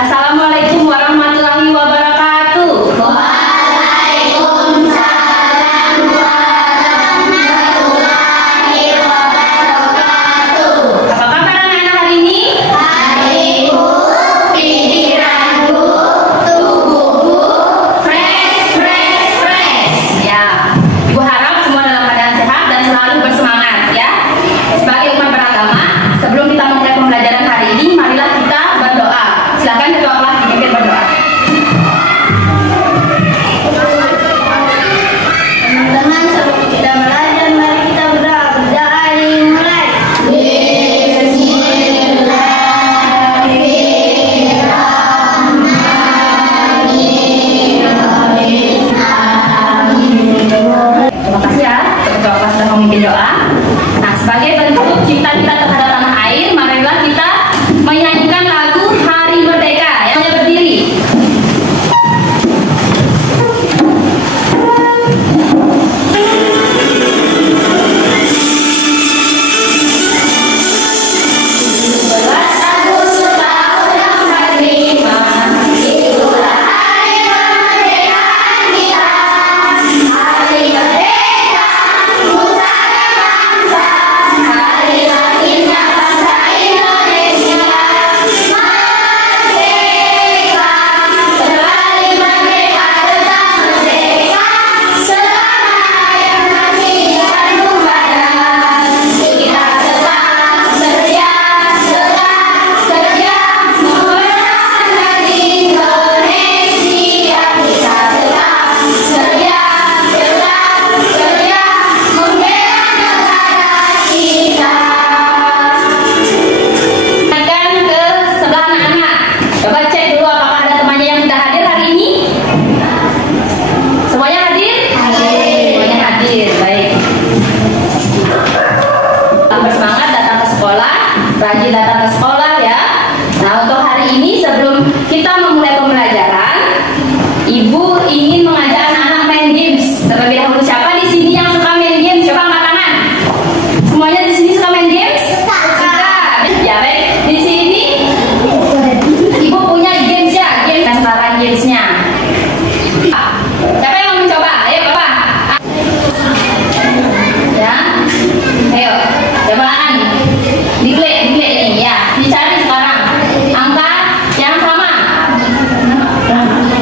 Assalamualaikum warahmatullahi wabarakatuh. Waalaikumsalam warahmatullahi wabarakatuh. Apa kabar anak-anak hari ini? Hariku, pikiranku, tubuhku, fresh. Ya, Ibu harap semua dalam keadaan sehat dan selalu bersemangat ya. Sebagai umat beragama, sebelum kita memulai pembelajaran hari ini, marilah kita berdoa. Silakan ketua kelas dipimpin berdoa. Teman-teman, sebelum kita belajar, mari kita berdoa. Berdoa dimulai. Terima kasih ya, ketua kelas sudah memimpin doa. Nah, sebagai bentuk cinta kita terhadap tanah air, marilah kita menyanyikan lagu Hari Merdeka. Ya, semuanya berdiri. Rajin datang ke sekolah ya. Nah, untuk hari ini sebelum kita memulai pembelajaran, Ibu ingin mengajak anak-anak main games. Terlebih dahulu, siapa di sini yang suka main games? Coba angkat tangan. Semuanya di sini suka main games? Suka. Ya baik. Di sini Ibu punya games ya, games dan sekarang gamesnya. Siapa yang mau mencoba? Ayo Bapak. Ya. Ayo. Cobaan. Diklik ini ya, dicari sekarang angka yang sama.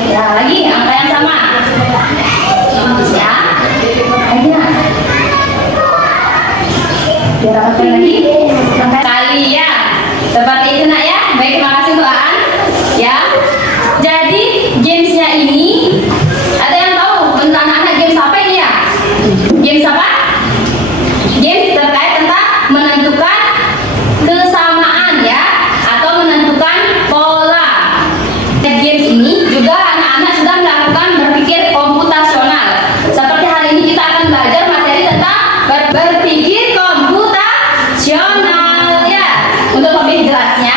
Ya, lagi angka yang sama. Ya, lagi ya. Biar apa lagi? Angka kali ya. Seperti itu nak ya. Baik, terima kasih Bu Aan. Ya. Jadi gamesnya ini ada yang tahu tentang anak games apa ini ya? Games apa? Games terkait tentang menentukan kesamaan ya, atau menentukan pola. Games ini juga anak-anak sudah melakukan berpikir komputasional. Seperti hari ini kita akan belajar materi tentang berpikir komputasional ya. Untuk lebih jelasnya,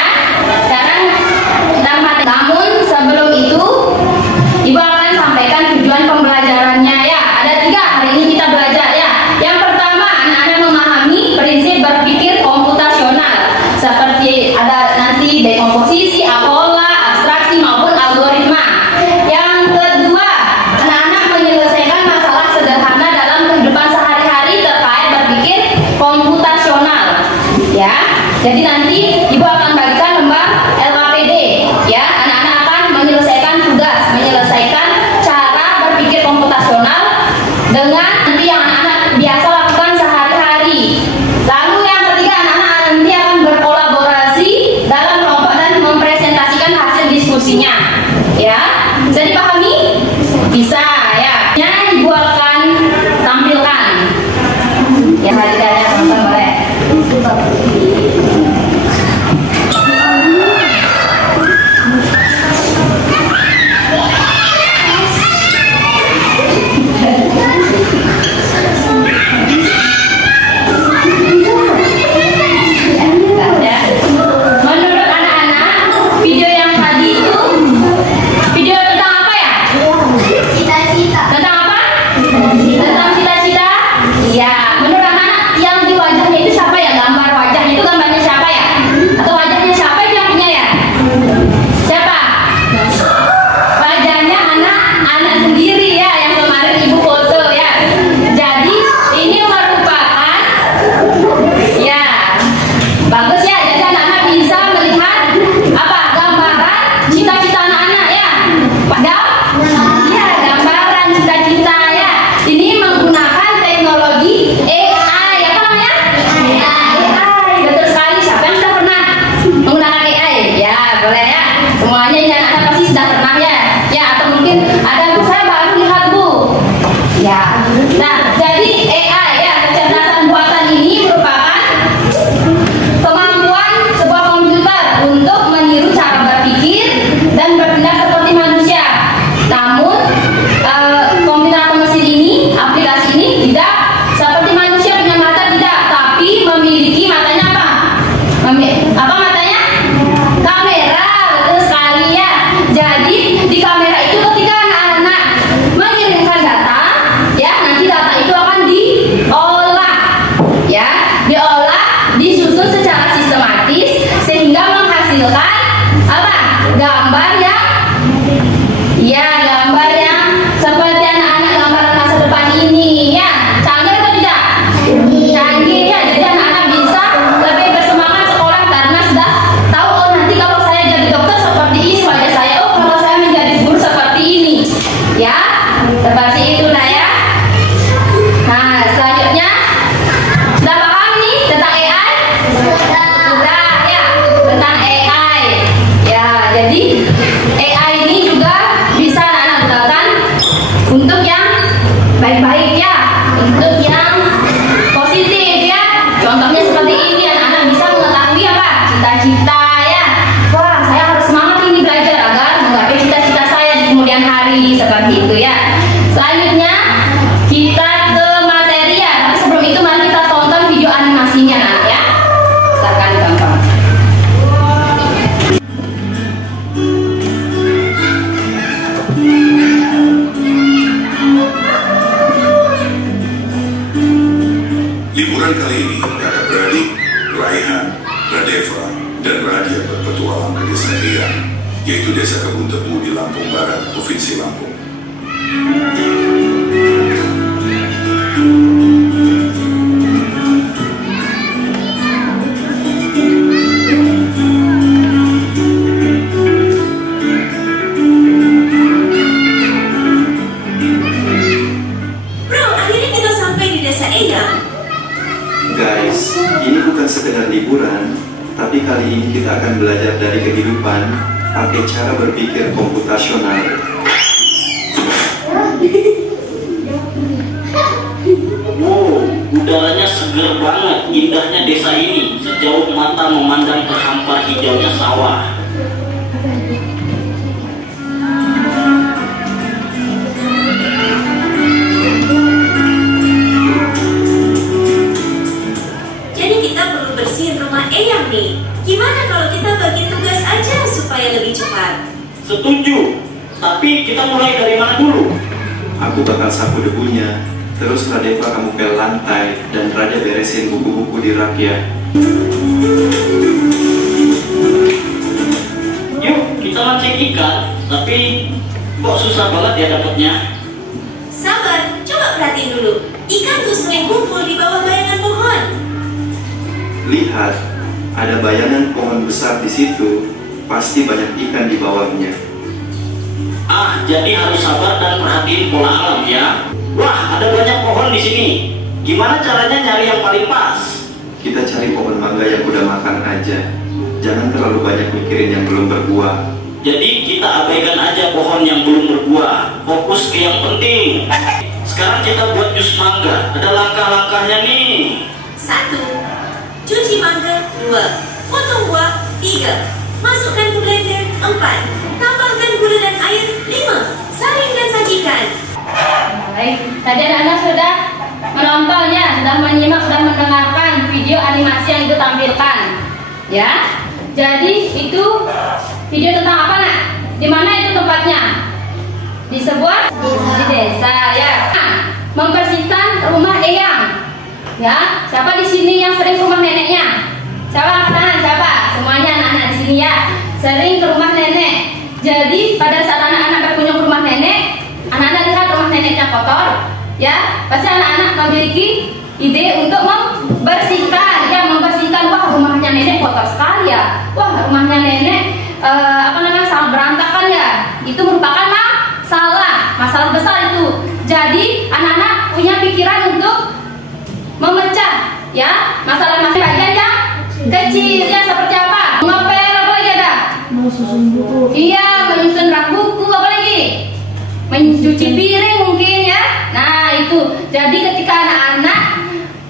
sekarang kita materi. Namun sebelum itu, Ibu akan sampaikan tujuan pembelajarannya ya. Ada 3 hari ini kita belajar ya. Yang pertama, anak-anak memahami prinsip berpikir komputasional. Seperti ada nanti dekomposisi, pola, abstraksi maupun algoritma. Yang kedua, anak-anak menyelesaikan masalah sederhana dalam kehidupan sehari-hari terkait berpikir komputasional. Ya, jadi nanti Ibu akan bagikan lembar LKPD. Ya, anak-anak akan menyelesaikan tugas, menyelesaikan cara berpikir komputasional dengan nanti yang anak-anak biasa lakukan sehari-hari. Lalu yang ketiga, anak-anak nanti akan berkolaborasi dalam kelompok dan mempresentasikan hasil diskusinya. Ya, bisa dipahami? Bisa ya. Yang Ibu akan tampilkan. Ya, hadirannya teman-teman boleh. Apa matanya? Kamera, betul sekali ya. Jadi di kamera itu ketika anak-anak mengirimkan data, ya nanti data itu akan diolah, ya, diolah, disusun secara sistematis sehingga menghasilkan apa? Gambar yang, ya, gambar yang seperti anak-anak gambaran masa depan ini, ya. Canggih atau tidak? Canggih ya. Jadi anak-anak bisa lebih bersemangat sekolah karena sudah tahu, oh nanti kalau saya jadi dokter seperti ini wajah saya, oh kalau saya menjadi guru seperti ini, ya, seperti itulah ya. Nah selanjutnya sudah paham nih tentang AI? Sudah ya, tentang AI ya. Jadi AI ini juga bisa anak-anak gunakan untuk yang baik-baik ya, untuk yang positif ya. Contohnya seperti ini, anak-anak bisa mengetahui apa? Cita-cita ya. Wah, saya harus semangat ini belajar agar menggapai cita-cita saya di kemudian hari, seperti itu ya. Selanjutnya kita ke materi ya. Tapi sebelum itu mari kita tonton video animasinya anak ya. Silakan ditonton. Liburan kali ini, kakak-beradik Raihan, Radeva, dan Radia berpetualang ke desa Eyang, yaitu desa Kebun Tebu di Lampung Barat, Provinsi Lampung. Bro, akhirnya kita sampai di desa Eyang. Guys, ini bukan sekedar liburan, tapi kali ini kita akan belajar dari kehidupan pakai cara berpikir komputasional. Wow, udaranya seger banget, indahnya desa ini. Sejauh mata memandang ke hampar hijaunya sawah. Jadi kita perlu bersihin rumah Eyang nih. Gimana kalau kita bagi tugas aja supaya lebih cepat? Setuju, tapi kita mulai dari mana dulu? Aku bakal sapu debunya, terus Radeva kamu pel lantai, dan Raja beresin buku-buku di rak ya. Yuk, kita mancing ikan, tapi kok susah banget ya dapatnya? Sabar, coba perhatiin dulu. Ikan tuh sering kumpul di bawah bayangan pohon. Lihat, ada bayangan pohon besar di situ, pasti banyak ikan di bawahnya. Ah, jadi harus sabar dan perhatiin pola alam ya. Wah, ada banyak pohon di sini. Gimana caranya nyari yang paling pas? Kita cari pohon mangga yang udah makan aja. Jangan terlalu banyak mikirin yang belum berbuah. Jadi kita abaikan aja pohon yang belum berbuah. Fokus ke yang penting. Sekarang kita buat jus mangga. Ada langkah-langkahnya nih. 1. Cuci mangga. 2. Potong buah. 3. Masukkan ke blender. 4. Tambahkan gula dan air. 5. Saring dan sajikan. Baik, tadi anak-anak sudah menonton ya, sudah menyimak, sudah mendengarkan video animasi yang itu tampilkan, ya. Jadi itu video tentang apa nak? Di mana itu tempatnya? Di sebuah di desa ya. Nah, membersihkan rumah Eyang, ya. Siapa di sini yang sering ke rumah neneknya? Siapa angkat tangan? Siapa? Semuanya anak-anak di sini ya, sering ke rumah nenek. Jadi pada saat anak-anak berkunjung ke rumah nenek, anak-anak lihat rumah neneknya kotor, ya, pasti anak-anak memiliki ide untuk membersihkan, ya, membersihkan. Wah, rumahnya nenek kotor sekali ya. Wah, rumahnya nenek sangat berantakan ya. Itu merupakan masalah besar itu. Jadi anak-anak punya pikiran untuk memecah, ya, masalah-masalah bagian yang kecil, ya, seperti apa? Ngepel, apa lagi ada? Menyusun buku. Iya, menyusun rak buku, apa lagi? Mencuci piring mungkin ya. Nah itu. Jadi ketika anak-anak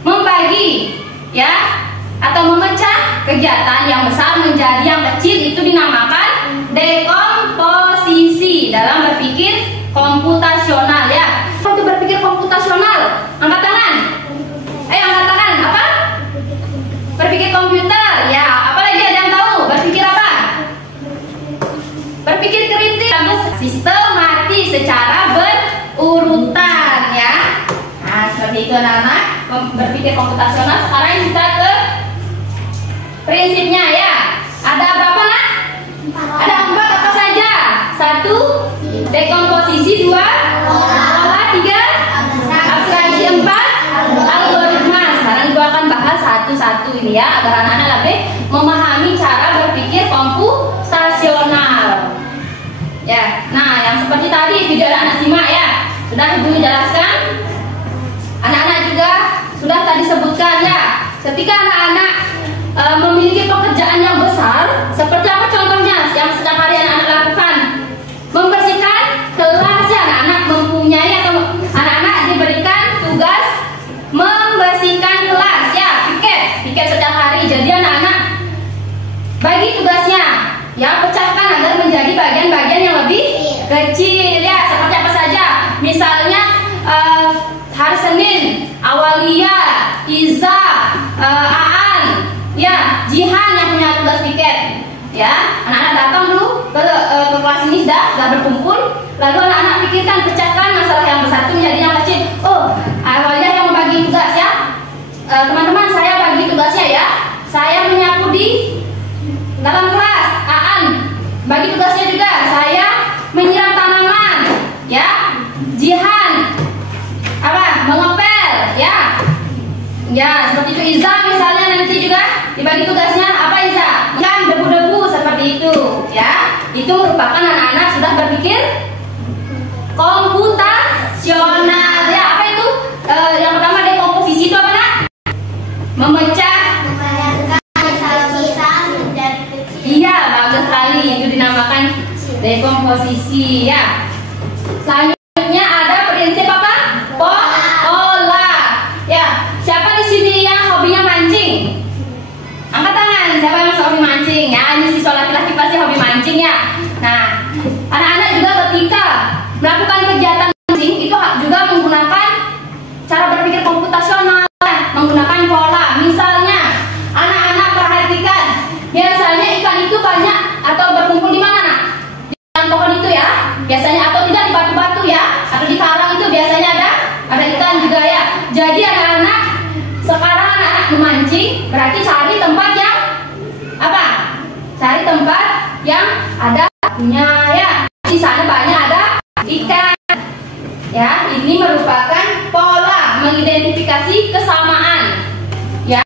membagi, ya, atau memecah kegiatan yang besar menjadi yang kecil, itu dinamakan dekomposisi dalam berpikir komputasional ya. Untuk berpikir komputasional, angkat tangan. Angkat tangan. Apa? Berpikir komputer ya. Apalagi ada? berpikir komputasional. Sekarang kita ke prinsipnya ya. Ada berapa nak? Ada 4 apa saja? 1 dekomposisi, 2 pola, 3 abstraksi, 4 algoritma. Sekarang Ibu akan bahas satu-satu ini ya, agar anak-anak lebih memahami cara berpikir komputasional. Ya, nah yang seperti tadi video anak-anak simak ya, sudah Ibu jelaskan. Anak-anak juga sudah tadi sebutkan ya, ketika anak-anak memiliki pekerjaan yang besar, seperti apa contohnya yang setiap hari anak-anak lakukan? Membersihkan kelas ya, anak-anak mempunyai atau anak-anak diberikan tugas membersihkan kelas ya, piket setiap hari. Jadi anak-anak bagi tugasnya ya, pecahkan agar menjadi bagian-bagian yang lebih kecil ya, seperti apa saja. Misalnya hari Senin Awalia, Iza, Aan ya, Jihan yang punya tugas piket ya. Anak-anak datang dulu ke kelas ini, sudah berkumpul, lalu anak-anak pikirkan, pecahkan masalah yang besar itu menjadi yang kecil. Oh, Awalia yang membagi tugas ya, teman-teman saya bagi tugasnya ya, saya menyapu di dalam kelas. Aan bagi tugasnya juga, saya menyiram tanaman ya. Jihan apa, mengepel ya. Ya, seperti itu. Iza misalnya nanti juga dibagi tugasnya apa, Iza? Yang debu-debu seperti itu ya. Itu merupakan anak-anak sudah berpikir komputasional ya. Apa itu? Yang pertama dekomposisi itu apa nak? Memecah. Iya, bagus sekali. Itu dinamakan dekomposisi ya. Selanjutnya ada prinsip apa? Pola. Ya, siapa di sini yang hobinya mancing? Angkat tangan, siapa yang hobi mancing? Ya, ini siswa laki-laki pasti hobi mancing ya. Nah, anak-anak juga ketika melakukan kegiatan mancing itu juga menggunakan cara berpikir komputasional, menggunakan pola. Misalnya, anak-anak perhatikan, biasanya ikan itu banyak atau berkumpul di mana nak? Di dalam pohon itu ya, biasanya, atau tidak di batu-batu ya, atau di karang itu biasanya ada ikan juga ya. Jadi anak-anak sekarang anak-anak memancing, berarti cari tempat yang apa? Cari tempat yang ada punya ya. Di sana banyak ada ikan. Ya, ini merupakan pola, mengidentifikasi kesamaan. Ya.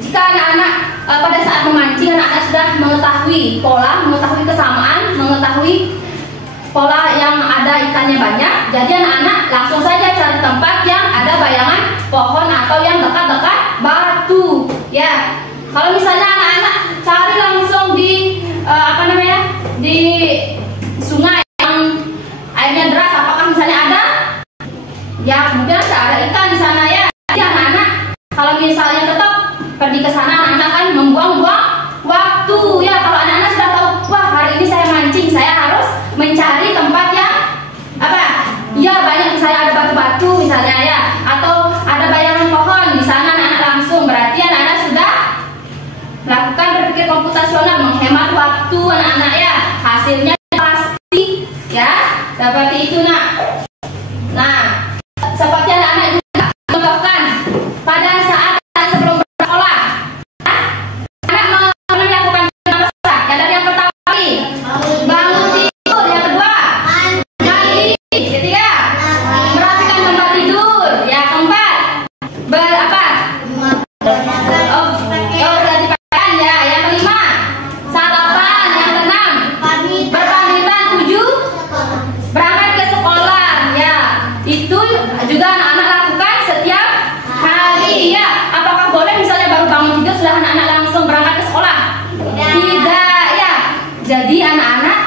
Jika anak-anak pada saat memancing, anak-anak sudah mengetahui pola, mengetahui kesamaan, mengetahui pola yang ada ikannya banyak, jadi anak-anak langsung saja cari tempat yang ada bayangan pohon atau yang dekat-dekat batu ya. Kalau misalnya anak-anak cari langsung di di sungai yang airnya deras, apakah misalnya ada? Ya, mungkin ada ikan di sana ya. Jadi anak-anak kalau misalnya tetap pergi ke sana, anak-anak kan membuang-buang waktu ya. Kalau anak-anak sudah tahu, wah hari ini saya mancing, saya harus mencari tempat yang apa? Ya, banyak misalnya ada batu-batu misalnya ya, atau ada bayangan pohon di sana, anak-anak langsung, berarti anak-anak sudah melakukan berpikir komputasional, menghemat waktu anak-anak ya. Hasilnya pasti ya, seperti itu nak. Nah, seperti anak-anak juga contohkan pada saat sebelum bersekolah, anak melakukan apa saja? Ya, dari yang pertama kali bangun tidur, yang kedua mandi, ketiga merapikan tempat tidur, ya keempat ganti pakaian ya, yang kelima sarapan, yang keenam berpamitan, 7 berangkat ke sekolah ya. Itu juga anak-anak lakukan setiap hari ya. Apakah boleh misalnya baru bangun tidur sudah anak-anak langsung berangkat ke sekolah? Tidak ya. Jadi anak-anak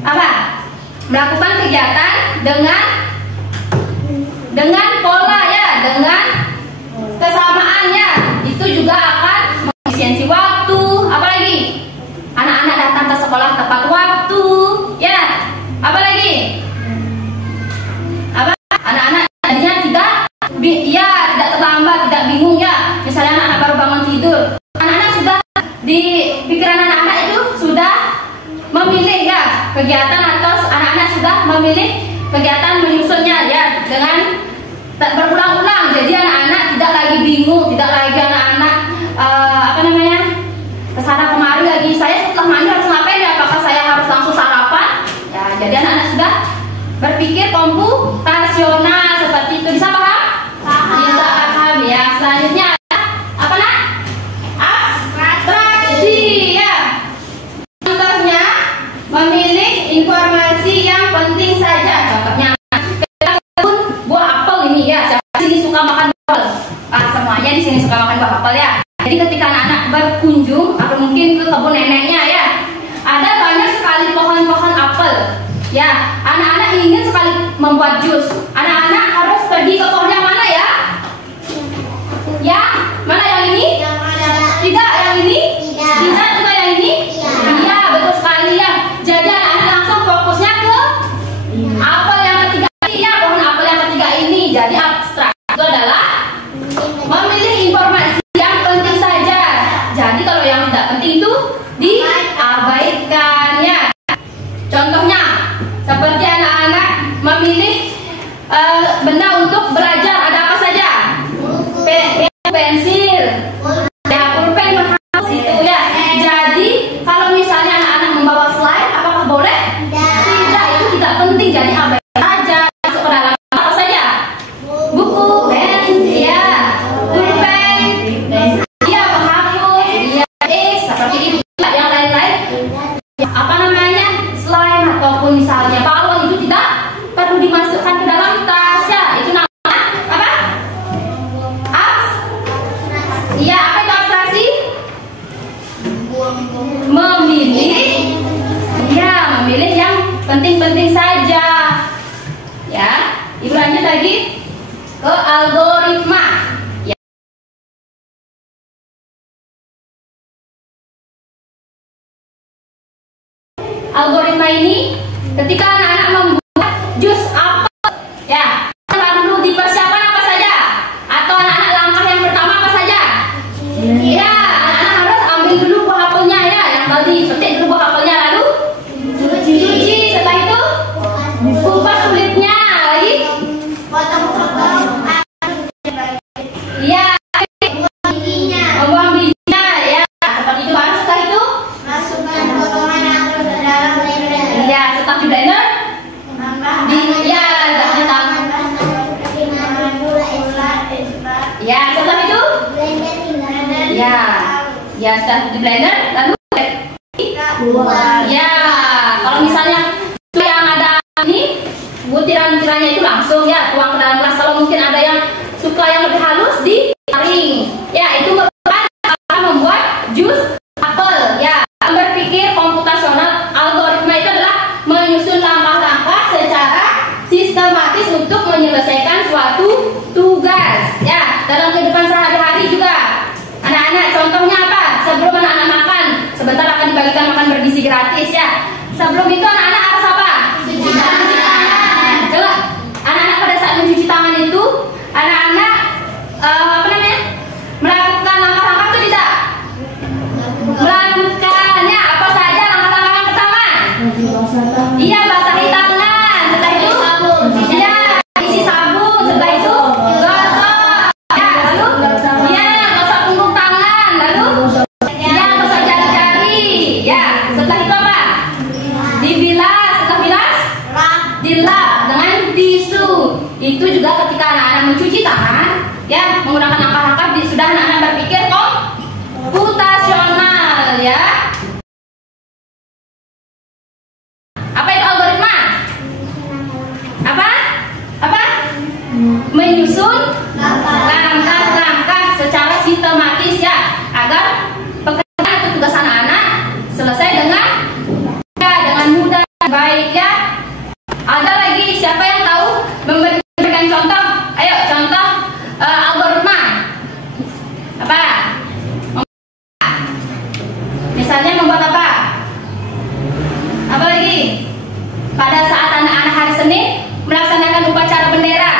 apa? Melakukan kegiatan dengan pola ya, dengan kesamaannya. Itu juga akan mengefisiensi waktu. Apalagi anak-anak datang ke sekolah tepat waktu ya. Apalagi apa? Anak-anak tadinya tidak terlambat, tidak bingung ya. Misalnya anak-anak baru bangun tidur, anak-anak sudah di pikiran anak-anak itu sudah memilih ya kegiatan, atau anak-anak sudah memilih kegiatan menyusunnya ya dengan berulang-ulang. Jadi anak-anak tidak berkunjung, tidak lagi anak-anak kesana kemari lagi. Saya setelah mandi harus ngapain ya? Apakah saya harus langsung sarapan? Ya, jadi anak-anak sudah berpikir komputasional seperti itu. Bisa paham? Bisa paham ya. Selanjutnya apa nak? Abstraksi ya. Contohnya memilih informasi yang penting saja. Contohnya kita kebun buah apel ini ya. Siapa di sini suka makan apel? Semuanya di sini suka makan buah apel ya. Jadi ketika anak-anak berkunjung atau mungkin ke kebun neneknya ya, ada banyak sekali pohon-pohon apel. Ya, anak-anak ingin sekali membuat jus. Anak-anak harus pergi ke pohon yang mana ya? Ya, mana yang ini? Tidak, yang ini? Tidak, juga yang ini? Iya, betul sekali ya. Jadi anak-anak langsung fokusnya ke apel yang ketiga ini ya, pohon apel yang ketiga ini. Jadi abstrak itu adalah memilih informasi yang penting saja. Jadi kalau yang tidak penting itu diabaikan ya. Contohnya seperti anak-anak memilih benda untuk belajar, ada apa saja? Pensil, pulpen, menghapus itu ya. Jadi kalau misalnya anak-anak membawa slide, apakah boleh? Tidak, itu tidak penting. Jadi abaikan saja. Masuk ke dalam apa saja? Buku, pensil, ya, pulpen, ya, penghapus, ya, seperti itu. Yang lain-lain, apa namanya? Slime ataupun misalnya balon itu tidak perlu dimasukkan ke dalam tas ya. Itu namanya apa? Iya, apa itu abstraksi? Memilih yang penting-penting saja. Ya, Ibu lanjut lagi ke algoritma. Ya. Algoritma ini ketika anak-anak membuat jus apel ya, perlu dipersiapkan apa saja? Atau anak-anak langkah yang pertama apa saja? Ya, anak-anak harus ambil dulu buah apelnya ya, yang tadi petik dulu buah apelnya, lalu cuci, setelah itu kupas kulitnya, lagi iya, membuang bijinya ya, seperti itu. Baru setelah itu Masukkan potongan apel ke dalam blender. ya, setelah di blender ya, ya, setelah itu ya sudah di blender lalu ya. Kalau misalnya yang ada ini butiran-butirannya itu langsung ya tuang ke dalam gelas. Kalau mungkin ada yang suka yang lebih halus disaring ya, itu merupakan akan membuat jus apel ya. Berpikir komputasional, algoritma itu adalah menyusun langkah-langkah secara sistematis untuk menyelesaikan suatu tugas ya. Dalam kehidupan sehari-hari juga anak-anak, contohnya apa? Sebelum anak-anak makan, sebentar akan dibagikan makan bergizi gratis ya. Sebelum itu anak-anak harus apa? Mencuci tangan. Coba anak-anak pada saat mencuci tangan itu anak-anak melakukan langkah-langkah itu tidak? Melakukannya apa saja langkah-langkah yang pertama? Iya, basahi tangan. Setelah itu iya, isi sabun. Setelah itu gosok ya, lalu iya, gosok punggung tangan, lalu iya, gosok jari-jari ya. Setelah itu apa? Dibilas. Setelah bilas dilap dengan tisu. Itu juga ketika anak-anak mencuci tangan ya, menggunakan langkah-langkah sudah anak-anak berpikir komputasional ya. Apa itu algoritma? Apa? Menyusun langkah-langkah secara sistematis ya, agar pekerjaan atau tugas anak-anak selesai dengan mudah, baik ya. Ada lagi siapa yang tahu memberikan contoh? Ayo contoh algoritma. Apa? Misalnya membuat apa? Apa lagi? Pada saat anak-anak hari Senin melaksanakan upacara bendera,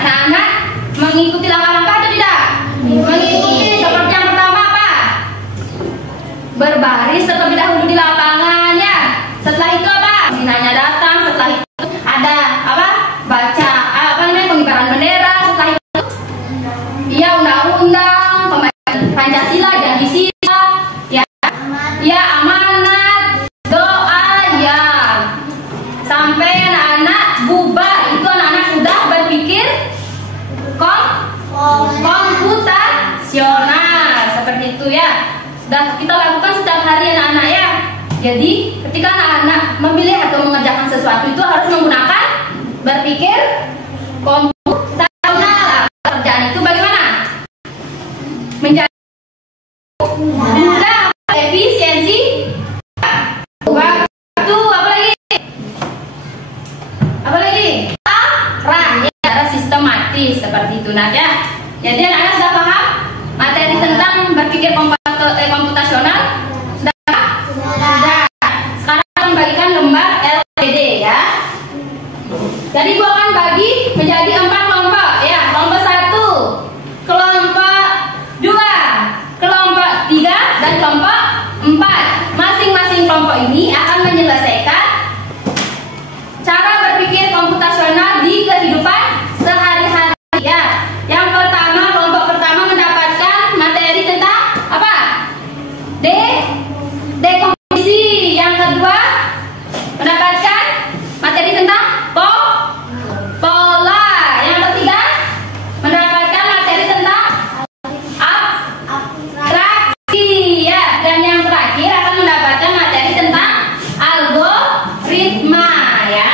anak-anak mengikuti langkah-langkah atau tidak? Mengikuti. Seperti yang pertama apa? Berbaris terlebih dahulu di lapangan ya. Setelah itu apa? Pembinanya datang. Setelah itu ada apa? Baca pengibaran bendera. Setelah itu iya, sudah kita lakukan setiap hari anak-anak ya. Jadi ketika anak-anak memilih atau mengerjakan sesuatu itu harus menggunakan berpikir komputasional. Pekerjaan itu bagaimana? Menjadi mudah, efisiensi, waktu, apa lagi? Secara sistematis seperti itu nah ya. Jadi anak-anak sudah paham materi tentang berpikir komputasional? Sudah. Sekarang akan bagikan lembar LPD ya. Jadi gua akan bagi menjadi 4 kelompok ya. Kelompok 1, kelompok 2, kelompok 3 dan kelompok 4. Masing-masing kelompok ini akan menyelesaikan cara berpikir komputasional di kehidupan sehari-hari ya. Yang pertama, kelompok pertama mendapatkan materi tentang apa? Dekomposisi. Yang kedua mendapatkan materi tentang pola. Yang ketiga mendapatkan materi tentang abstraksi ya. Dan yang terakhir akan mendapatkan materi tentang algoritma ya.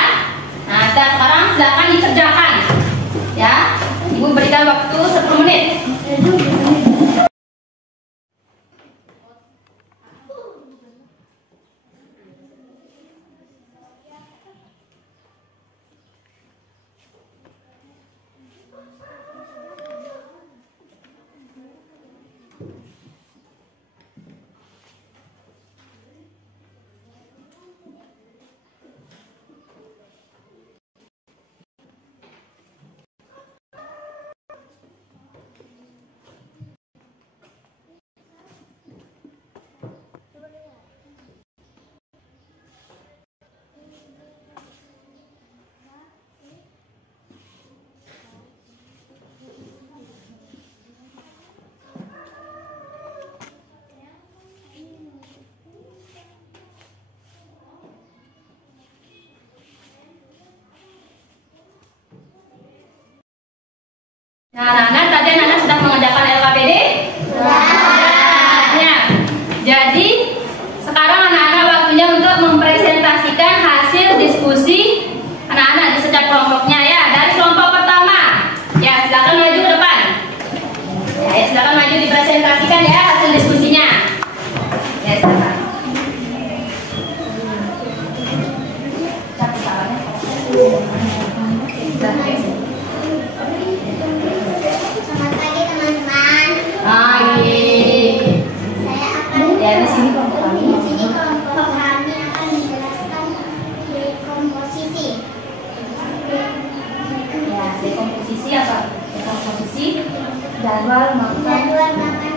Nah, sekarang silakan dikerjakan ya. Ibu berikan waktu 10 menit. Nah, anak-anak tadi anak-anak sudah mengerjakan LKPD? Ya. Jadi sekarang anak-anak waktunya untuk mempresentasikan hasil diskusi anak-anak di setiap kelompoknya ya. Dari kelompok pertama, ya silakan maju ke depan. Ya, silakan maju dipresentasikan ya hasil diskusinya. Ya, silakan. Jadwal makan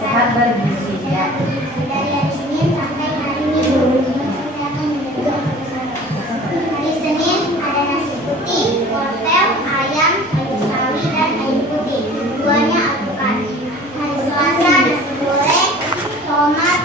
sehat bergizi ya. Dari hari Senin sampai hari Minggu. Hari Senin ada nasi putih, wortel, ayam, sayur sawi dan air putih. Duanya alpukat. Hari Selasa nasi goreng, tomat,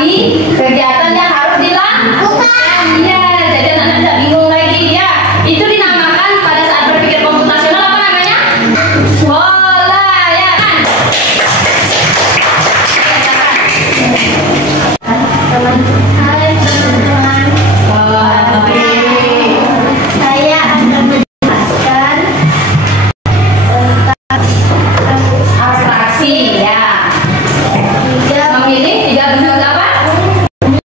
kali kegiatan yang harus dilakukan. Iya, jadi anak-anak tidak bingung lagi ya. Itu dinamakan pada saat berpikir komputasional apa namanya? Pola ya kan? Hai teman-teman. Saya akan menjelaskan tentang Abstraksi ya. Memilih tiga bentuk apa?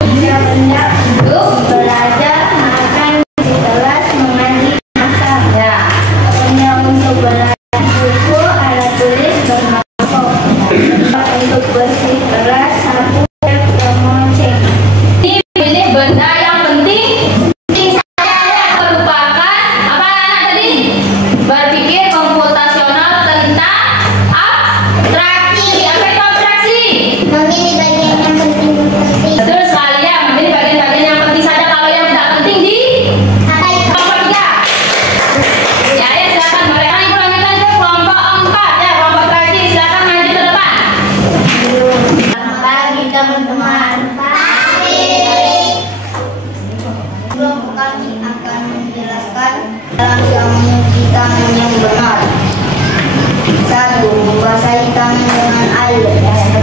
tiga benda untuk belajar, makan di kelas, mengaji masa. Ya. Benda untuk belajar buku, alat tulis, bermangkok. Untuk bersih kelas, sapu, tep, kemoceng. Ini pilih benda yang penting saja, merupakan apa anak tadi? Berpikir komputasional tentang abstraksi. Apa itu abstraksi? Memilih bagian yang penting-penting. Betul sekali ya, memilih bagian-bagian yang penting saja. Kalau yang tidak penting di kelompok 3. Ya, ya silakan mereka ibu lanjutkan ke kelompok 4 ya, kelompok terakhir silakan maju ke depan. Selamat pagi teman-teman. Sebelum kami akan menjelaskan cara yang mencuci tangan yang benar. 1. Membasahi tangan dengan air.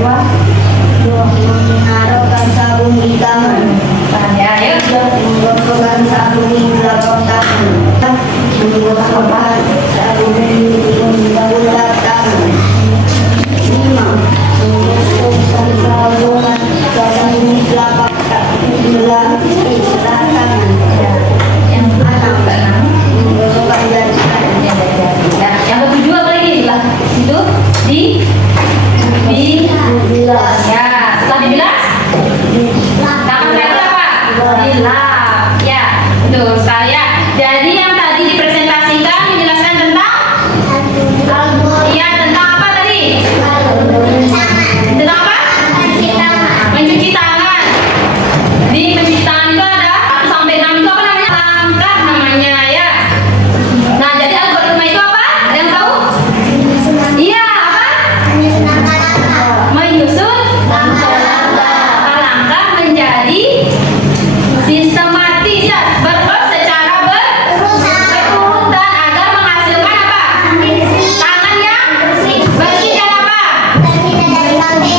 2. Menaruhkan sabun di tangan. Ya, ayo. 3. Menggosokkan sabun di belakang tangan. 4. Menggosokkan sabun di belakang tangan. 5. Menggosokkan sabun di belakang tangan. 6. Menggosokkan jari. Ya, yang ketujuh apa lagi? Itu dibilas. Ya, setelah dibilas, tangan lagi apa? Dilap. Ya, betul sekali ya. Jadi yang tadi dipresentasikan menjelaskan tentang iya tentang apa tadi? Tentang apa? Mencuci tangan. Di mencuci tangan itu ada 1 sampai 6 itu apa namanya? Langkah namanya ya. Nah, jadi algoritma itu apa? Ada yang tahu? Iya, apa? Menyusun langkah menjadi sistematis ya, secara berurutan agar menghasilkan apa? Tangan yang bersih dan apa?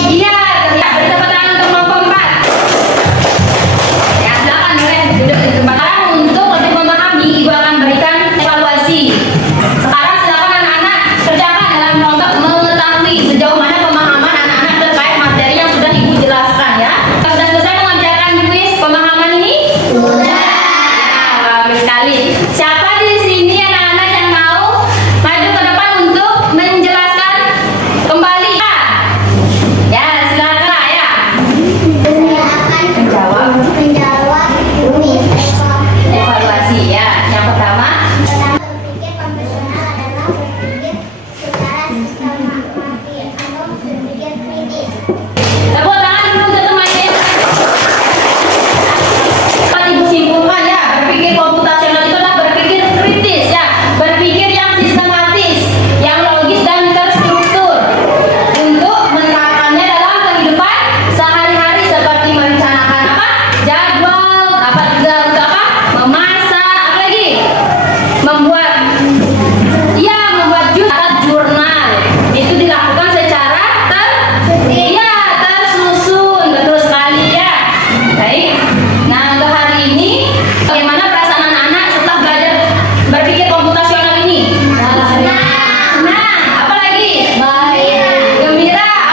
Iya, ya, beri tepuk tangan untuk kelompok 4. Ya, silakan boleh duduk di tempat. Sekarang untuk lebih memahami, ibu akan berikan evaluasi. Sekarang silakan anak-anak kerjakan dalam kelompok mengetahui sejauh mana pemahaman anak-anak terkait materi yang sudah ibu jelaskan ya. Sudah selesai mengerjakan kuis pemahaman ini? Sudah. Bagus sekali. Siapa di sini anak-anak yang mau maju ke depan untuk menjelaskan kembali? Ya, silakan ya. Saya akan menjawab kuis. Evaluasi ya. Yang pertama, Berpikir konvensional adalah berpikir secara sistematis atau berpikir kritis. tepuk tangan dulu untuk temannya. Kalau ibu simpulkan ya, berpikir komputasional itu adalah berpikir kritis ya, berpikir yang sistematis, yang logis dan terstruktur untuk menerapkannya dalam kehidupan sehari-hari seperti merencanakan apa? Jadwal, dapat juga untuk apa? Memasak, apa lagi? Membuat jurnal. Itu dilakukan secara tersusun. Betul sekali ya. Baik. Nah, untuk hari ini bagaimana perasaan anak-anak setelah belajar berpikir komputasional ini? Senang. Apa lagi? Gembira.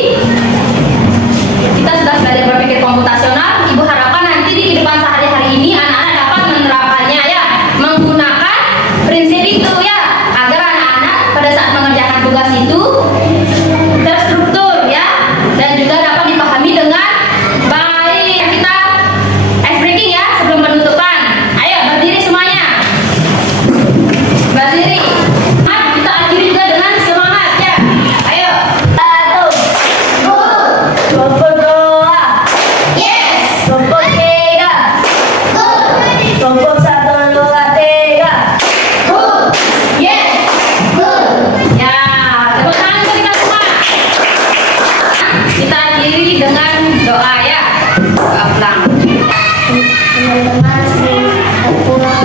Kita sudah belajar berpikir komputasional. Ibu harapkan nanti di kehidupan sehari-hari ini anak-anak dapat menerapkannya ya, menggunakan prinsip itu ya, agar anak-anak pada saat mengerjakan tugas itu terstruktur ya, dan juga dapat dipahami dengan baik. Kita ice breaking ya sebelum penutupan. Ayo berdiri semuanya. Berdiri. Kita akhiri juga dengan semangat ya. Ayo. 1, 2, yes. 3, kelompok 1, 2, 3. Good. Yes. Good. Ya, tepuk tangan untuk kita semua. Kita akhiri dengan doa ya. Plang. Teman-teman sering berdoa